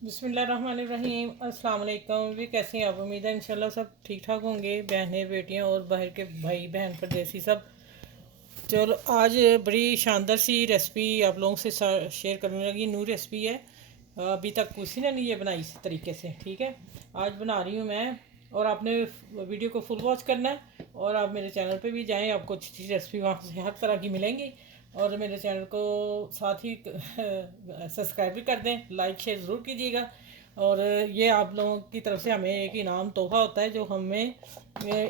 बिस्मिल्लाहिर्रहमानिर्रहीम। अस्सलाम वालेकुम। भी कैसे हैं आप? उम्मीद है इंशाल्लाह सब ठीक ठाक होंगे। बहनें बेटियां और बाहर के भाई बहन परदेसी सब। चलो आज बड़ी शानदार सी रेसिपी आप लोगों से शेयर करने लगी। न्यू रेसिपी है, अभी तक किसी ने नहीं ये बनाई इस तरीके से। ठीक है, आज बना रही हूँ मैं। और आपने वीडियो को फुल वॉच करना है। और आप मेरे चैनल पे भी जाएं, आपको अच्छी अच्छी रेसिपी वहाँ से हर तरह की मिलेंगी। और मेरे चैनल को साथ ही सब्सक्राइब भी कर दें, लाइक शेयर ज़रूर कीजिएगा। और ये आप लोगों की तरफ से हमें एक इनाम तोहफ़ा होता है जो हमें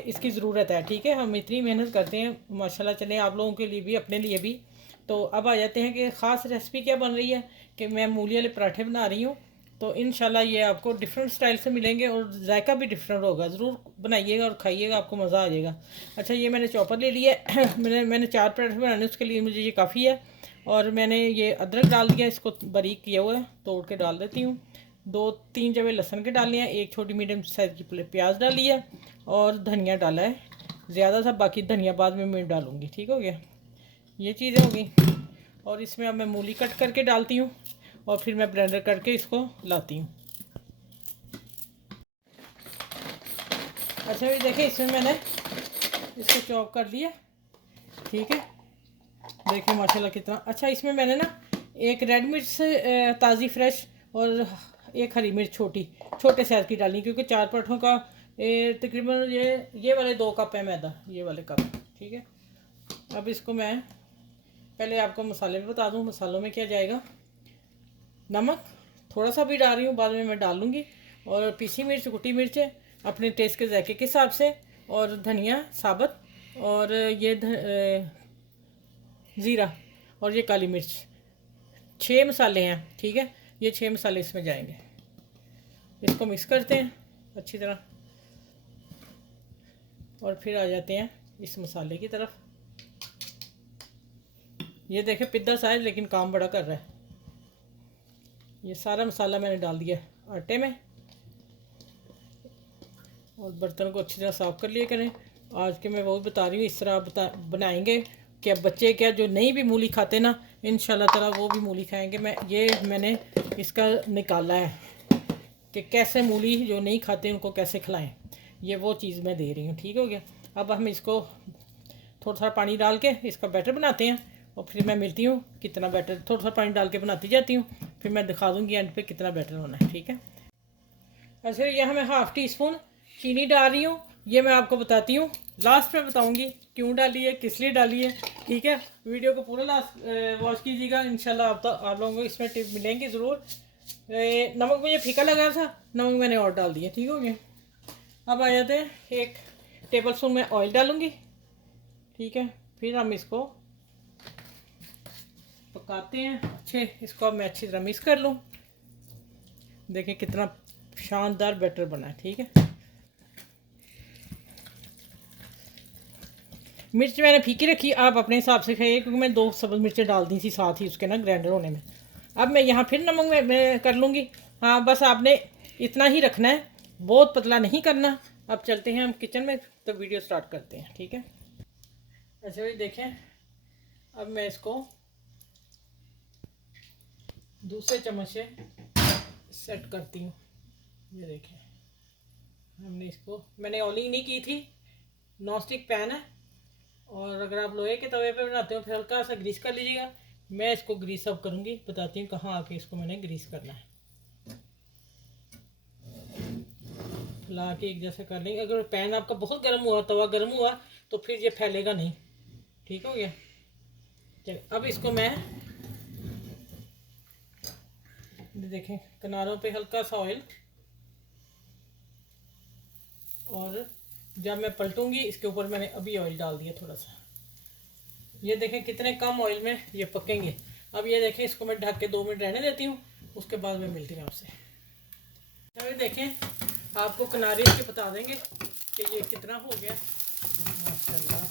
इसकी ज़रूरत है। ठीक है, हम इतनी मेहनत करते हैं माशाल्लाह। चले आप लोगों के लिए भी, अपने लिए भी। तो अब आ जाते हैं कि ख़ास रेसिपी क्या बन रही है। कि मैं मूली वाले पराठे बना रही हूँ। तो इंशाल्लाह ये आपको डिफरेंट स्टाइल से मिलेंगे और जायका भी डिफरेंट होगा। ज़रूर बनाइएगा और खाइएगा, आपको मज़ा आ जाएगा। अच्छा, ये मैंने चॉपर ले लिया है। मैंने 4 पराठे बनाने, उसके लिए मुझे ये काफ़ी है। और मैंने ये अदरक डाल दिया, इसको बारीक किया हुआ है, तोड़ के डाल देती हूँ। 2-3 जवे लहसुन के डालने हैं, एक छोटी मीडियम साइज़ की प्याज डाली है। और धनिया डाला है ज़्यादा सा, बाकी धनिया बाद में मैं डालूँगी। ठीक हो गया, ये चीज़ें हो गई। और इसमें अब मैं मूली कट करके डालती हूँ और फिर मैं ब्लेंडर करके इसको लाती हूँ। अच्छा, ये देखिए इसमें मैंने इसको चॉप कर लिया। ठीक है, देखिए माशाल्लाह कितना अच्छा। इसमें मैंने ना एक रेड मिर्च ताज़ी फ्रेश और एक हरी मिर्च छोटे साइज़ की डाली, क्योंकि 4 पराठों का तकरीबन ये वाले 2 कप है मैदा, ये वाले कप। ठीक है, अब इसको मैं पहले आपको मसाले में बता दूं। मसालों में क्या जाएगा, नमक थोड़ा सा भी डाल रही हूँ, बाद में मैं डाल लूँगी। और पीसी मिर्च, कुटी मिर्च अपने टेस्ट के जायके के हिसाब से। और धनिया साबुत। और ये ज़ीरा। और ये काली मिर्च। 6 मसाले हैं। ठीक है, ये 6 मसाले इसमें जाएंगे। इसको मिक्स करते हैं अच्छी तरह। और फिर आ जाते हैं इस मसाले की तरफ। ये देखें पिद्दा सा है, लेकिन काम बड़ा कर रहा है। ये सारा मसाला मैंने डाल दिया आटे में। और बर्तन को अच्छी तरह साफ़ कर लिया करें। आज के मैं वो बता रही हूँ, इस तरह आप बनाएंगे कि अब बच्चे क्या जो नहीं भी मूली खाते ना, इंशाल्लाह ताला वो भी मूली खाएंगे। मैंने इसका निकाला है कि कैसे मूली जो नहीं खाते उनको कैसे खिलाएं। ये वो चीज़ मैं दे रही हूँ। ठीक हो गया, अब हम इसको थोड़ा सा पानी डाल के इसका बैटर बनाते हैं। और फिर मैं मिलती हूँ कितना बैटर, थोड़ा सा पानी डाल के बनाती जाती हूँ, फिर मैं दिखा दूँगी एंड पे कितना बैटर होना है। ठीक है, अच्छा यहाँ मैं हाफ़ टी स्पून चीनी डाल रही हूँ। ये मैं आपको बताती हूँ, लास्ट में बताऊँगी क्यों डाली है, किस लिए डाली है। ठीक है, वीडियो को पूरा लास्ट वॉच कीजिएगा। इंशाल्लाह आप लोगों को इसमें टिप मिलेंगी ज़रूर। नमक मुझे फीका लगा था, नमक मैंने और डाल दिया। ठीक हो गया, अब आ जाते हैं 1 टेबल स्पून में ऑयल डालूँगी। ठीक है, फिर हम इसको पकाते हैं अच्छे। इसको अब मैं अच्छी तरह मिक्स कर लूँ। देखें कितना शानदार बैटर बना है। ठीक है, मिर्च मैंने फीकी रखी, आप अपने हिसाब से खाइए, क्योंकि मैं 2 सब्ज़ मिर्चें डाल दी थी साथ ही उसके ना ग्राइंडर होने में। अब मैं यहाँ फिर नमक में कर लूँगी। हाँ, बस आपने इतना ही रखना है, बहुत पतला नहीं करना। अब चलते हैं हम किचन में, तो वीडियो स्टार्ट करते हैं। ठीक है, ऐसे भाई देखें, अब मैं इसको दूसरे चम्मच से सेट करती हूँ। ये देखें, हमने इसको, मैंने ऑयलिंग नहीं की थी, नॉन स्टिक पैन है। और अगर आप लोहे के तवे पे बनाते हो फिर हल्का सा ग्रीस कर लीजिएगा। मैं इसको ग्रीस अप करूँगी, बताती हूँ कहाँ आके इसको मैंने ग्रीस करना है। ला के एक जैसे कर लेंगे। अगर पैन आपका बहुत गर्म हुआ, तवा गर्म हुआ, तो फिर ये फैलेगा नहीं। ठीक हो गया, चलिए अब इसको मैं देखें किनारों पे हल्का सा ऑयल। और जब मैं पलटूंगी इसके ऊपर मैंने अभी ऑयल डाल दिया थोड़ा सा। ये देखें कितने कम ऑयल में ये पकेंगे। अब ये देखें, इसको मैं ढक के 2 मिनट रहने देती हूँ, उसके बाद मैं मिलती हूँ आपसे। अभी देखें, आपको किनारे इसके बता देंगे कि ये कितना हो गया। माशाल्लाह,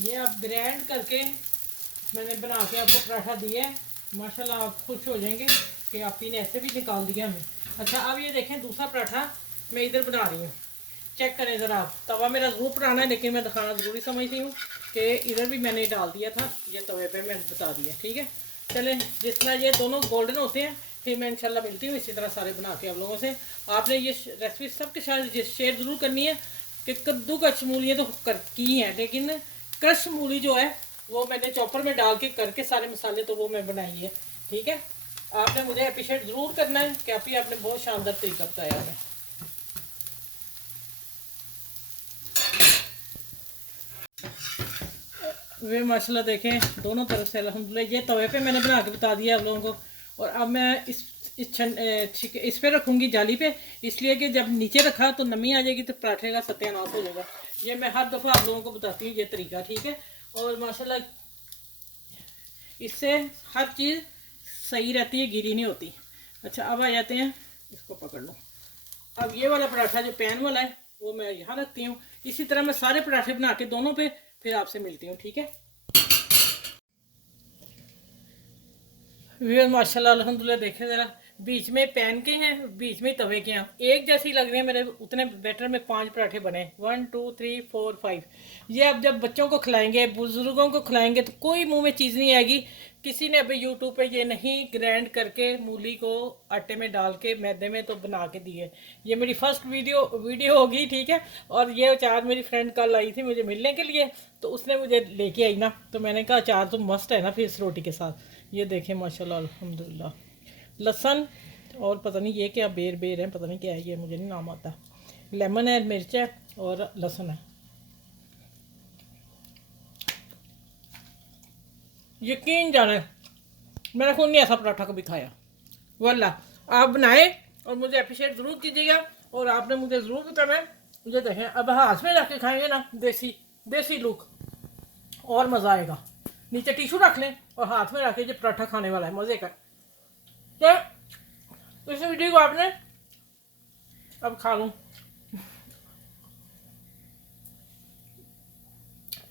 ये आप ग्राइंड करके मैंने बना के आपको पराठा दिया है। माशाल्लाह आप खुश हो जाएंगे कि आप ही ने ऐसे भी निकाल दिया हमें। अच्छा, अब ये देखें दूसरा पराठा मैं इधर बना रही हूँ। चेक करें ज़रा आप, तवा मेरा ज़रूर पुराना है, लेकिन मैं दिखाना ज़रूरी समझती हूँ कि इधर भी मैंने डाल दिया था, ये तवे पे मैंने बता दिया। ठीक है, चलें, जिस तरह ये दोनों गोल्डन होते हैं फिर मैं इंशाल्लाह मिलती हूँ इसी तरह सारे बना के आप लोगों से। आपने ये रेसिपी सबके साथ शेयर ज़रूर करनी है कि कद्दू कश मूलियाँ तो कर की हैं, लेकिन क्रश मूली जो है वो मैंने चॉपर में डाल के करके सारे मसाले तो वो मैं बनाई है। ठीक है, आपने मुझे अप्रिशिएट ज़रूर करना है कि आपने बहुत शानदार तरीका बताया है। वे माशाल्लाह देखें दोनों तरफ से अल्हम्दुलिल्लाह। ये तवे पे मैंने बना के बता दिया आप लोगों को, और अब मैं इस पे रखूँगी जाली पे, इसलिए कि जब नीचे रखा तो नमी आ जाएगी तो पराठे का सत्यानाश हो जाएगा। ये मैं हर दफ़ा आप लोगों को बताती हूँ ये तरीका, ठीक है। और माशाल्लाह इससे हर चीज़ सही रहती है, गिरी नहीं होती। अच्छा, अब आ जाते हैं, इसको पकड़ लो। अब ये वाला पराठा जो पैन वाला है वो मैं यहाँ रखती हूँ। इसी तरह मैं सारे पराठे बना के दोनों पे फिर आपसे मिलती हूँ, ठीक है। वे माशाल्लाह अल्हम्दुलिल्लाह देखें ज़रा, बीच में पैन के हैं, बीच में तवे के हैं, एक जैसी लग रही है मेरे। उतने बैटर में 5 पराठे बने, 1 2 3 4 5। ये अब जब बच्चों को खिलाएंगे, बुजुर्गों को खिलाएंगे तो कोई मुंह में चीज़ नहीं आएगी। किसी ने अभी यूट्यूब पे ये नहीं ग्राइंड करके मूली को आटे में डाल के मैदे में तो बना के दिए। ये मेरी फर्स्ट वीडियो होगी, ठीक है। और ये अचार मेरी फ्रेंड कल आई थी मुझे मिलने के लिए, तो उसने मुझे लेके आई ना, तो मैंने कहा अचार तो मस्त है ना फिर इस रोटी के साथ। ये देखें माशाल्लाह अल्हम्दुलिल्लाह। लहसुन और पता नहीं ये क्या बेर है, पता नहीं क्या है ये, मुझे नहीं नाम आता। लेमन है, मिर्च है और लहसुन है। यकीन जाने मैंने खुद नहीं ऐसा पराठा कभी खाया, वल्ला। आप बनाए और मुझे अप्रिशिएट ज़रूर कीजिएगा, और आपने मुझे ज़रूर बताना है। मुझे देखें अब हाथ में रख के खाएंगे ना, देसी लुक, और मज़ा आएगा। नीचे टिशू रख लें और हाथ में रख के जो पराठा खाने वाला है मज़े का। तो इस वीडियो को आपने अब खा लूँ।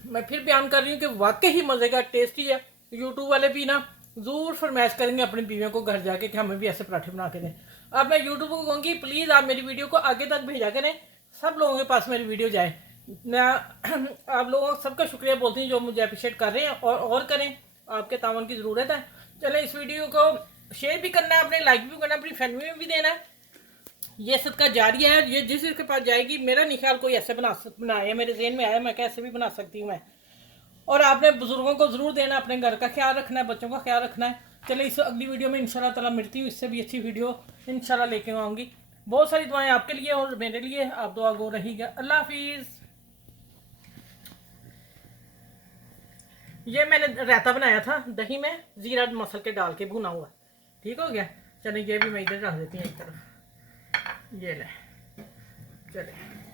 मैं फिर बयान कर रही हूँ कि वाकई ही मज़े का, टेस्टी है। यूट्यूब वाले भी ना ज़रूर फरमाइश करेंगे अपनी बीवियों को घर जाके कि हमें भी ऐसे पराठे बना के दें। अब मैं यूट्यूब को कहूँगी प्लीज़ आप मेरी वीडियो को आगे तक भेजा करें, सब लोगों के पास मेरी वीडियो जाए। मैं आप लोगों सबका शुक्रिया बोलती हूँ जो मुझे अप्रिशिएट कर रहे हैं, और करें, आपके तावन की ज़रूरत है। चलें, इस वीडियो को शेयर भी करना है, अपने लाइक भी करना है, अपनी फैमिली में भी देना है। ये सदका जारी है, ये जिस के पास जाएगी। मेरा नहीं ख्याल कोई ऐसे बनाया, मेरे जहन में आया मैं कैसे भी बना सकती हूँ मैं। और आपने बुजुर्गों को ज़रूर देना, अपने घर का ख्याल रखना है, बच्चों का ख्याल रखना है। चलिए इस अगली वीडियो में इंशाल्लाह ताला मिलती हूँ, इससे भी अच्छी वीडियो इंशाल्लाह लेके आऊँगी। बहुत सारी दुआएं आपके लिए और मेरे लिए, आप दुआ गो रहिएगा। अल्लाह हाफिज़। ये मैंने रायता बनाया था दही में ज़ीरा मसल के डाल के भुना हुआ, ठीक हो गया। चलिए ये भी मैं इधर रख देती हूँ एक तरफ, ये ले। चले।